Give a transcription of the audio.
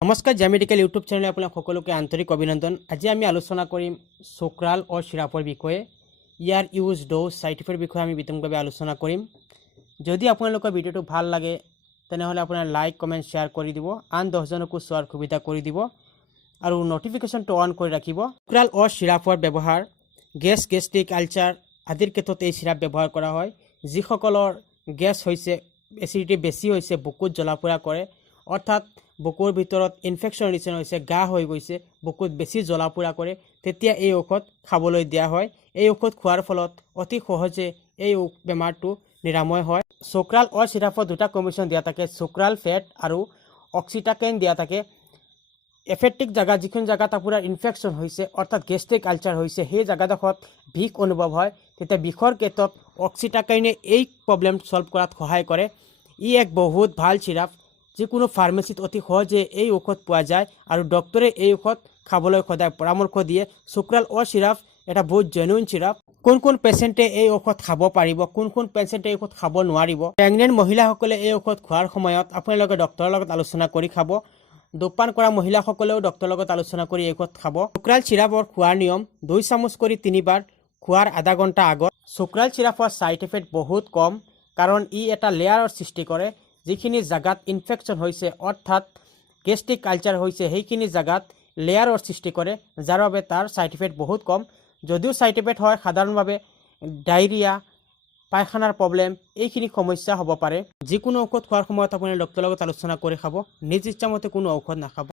নমস্কাৰ J medical YouTube চেনেলে আপোনাক সকলোকে আন্তৰিক অভিনন্দন। আজি আমি আলোচনা কৰিম চক্ৰাল আৰু সিৰাপৰ বিষয়ে। ইয়াৰ ইউজ ড'জ সাইড ইফেক্টৰ বিষয়ে আমি বিতংভাৱে আলোচনা কৰিম। যদি আপোনালোকৰ ভিডিঅ'টো ভাল লাগে তেনেহ'লে আপোনাৰ লাইক কমেণ্ট শ্বেয়াৰ কৰি দিব, আন 10জনকো চোৱাৰ সুবিধা কৰি দিব আৰু নটিফিকেশ্যনটো অন কৰি ৰাখিব। চক্ৰাল আৰু সিৰাপৰ ব্যৱহাৰ গেষ্ট্ৰিক আলচাৰ আদিৰ ক্ষেত্ৰত এই সিৰাপ ব্যৱহাৰ কৰা হয়। যিসকলৰ গেছ হৈছে, এচিডিটি বেছি হৈছে, বুকুত জ্বলা-পোৰা কৰে, অৰ্থাৎ বুকুৰ ভিতৰত ইনফেকশ্যন নিচিনা হৈছে, গা হৈ গৈছে, বুকুত বেছি জ্বলা-পোৰা কৰে, তেতিয়া এই ঔষধ খাবলৈ দিয়া হয়। এই ঔষধ খোৱাৰ ফলত অতি সহজে এই বেমাৰটো নিৰাময় হয়। চক্ৰাল আৰু সিৰাপত দুটা কম্বিনেশ্যন দিয়া থাকে, চক্ৰাল ফেট আৰু অক্সিটাকাইন দিয়া থাকে। এফেক্টিক জেগা, যিখন জেগাত আপোনাৰ ইনফেকশ্যন হৈছে অৰ্থাৎ গেষ্ট্ৰিক আলচাৰ হৈছে, সেই জেগাডোখৰত বিষ অনুভৱ হয়, তেতিয়া বিষৰ ক্ষেত্ৰত অক্সিটাকাইনে এই প্ৰব্লেম ছল্ভ কৰাত সহায় কৰে। ই এক বহুত ভাল সিৰাপ, যিকোনো ফাৰ্মাচীত অতি সহজে এই ঔষধ পোৱা যায় আৰু ডক্টৰে এই ঔষধ খাবলৈ সদায় পৰামৰ্শ দিয়ে। চক্ৰাল আৰু সিৰাপ এটা বহুত জেনুইন সিৰাপ। কোন পেচেণ্টে এই ঔষধ খাব পাৰিব, কোন পেচেণ্টে এই ঔষধ খাব নোৱাৰিব। প্ৰেগনেণ্ট মহিলাসকলে এই ঔষধ খোৱাৰ সময়ত আপোনালোকে ডক্টৰৰ লগত আলোচনা কৰি খাব। ধূমপান কৰা মহিলাসকলেও ডক্টৰৰ লগত আলোচনা কৰি এই ঔষধ খাব। চক্ৰাল সিৰাপৰ খোৱাৰ নিয়ম 2 চামুচ কৰি 3 বাৰ খোৱাৰ আধা ঘণ্টা আগত। চক্ৰাল সিৰাপৰ ছাইড এফেক্ট বহুত কম, কাৰণ ই এটা লেয়াৰৰ সৃষ্টি কৰে। যিখিনি জেগাত ইনফেকশ্যন হৈছে অৰ্থাৎ গেষ্ট্ৰিক আলচাৰ হৈছে, সেইখিনি জেগাত লেয়াৰৰ সৃষ্টি কৰে, যাৰ বাবে তাৰ ছাইড ইফেক্ট বহুত কম। যদিও ছাইড ইফেক্ট হয়, সাধাৰণভাৱে ডায়েৰিয়া, পায়খানাৰ প্ৰব্লেম, এইখিনি সমস্যা হ'ব পাৰে। যিকোনো ঔষধ খোৱাৰ সময়ত আপুনি ডক্টৰৰ লগত আলোচনা কৰি খাব, নিজ ইচ্ছামতে কোনো ঔষধ নাখাব।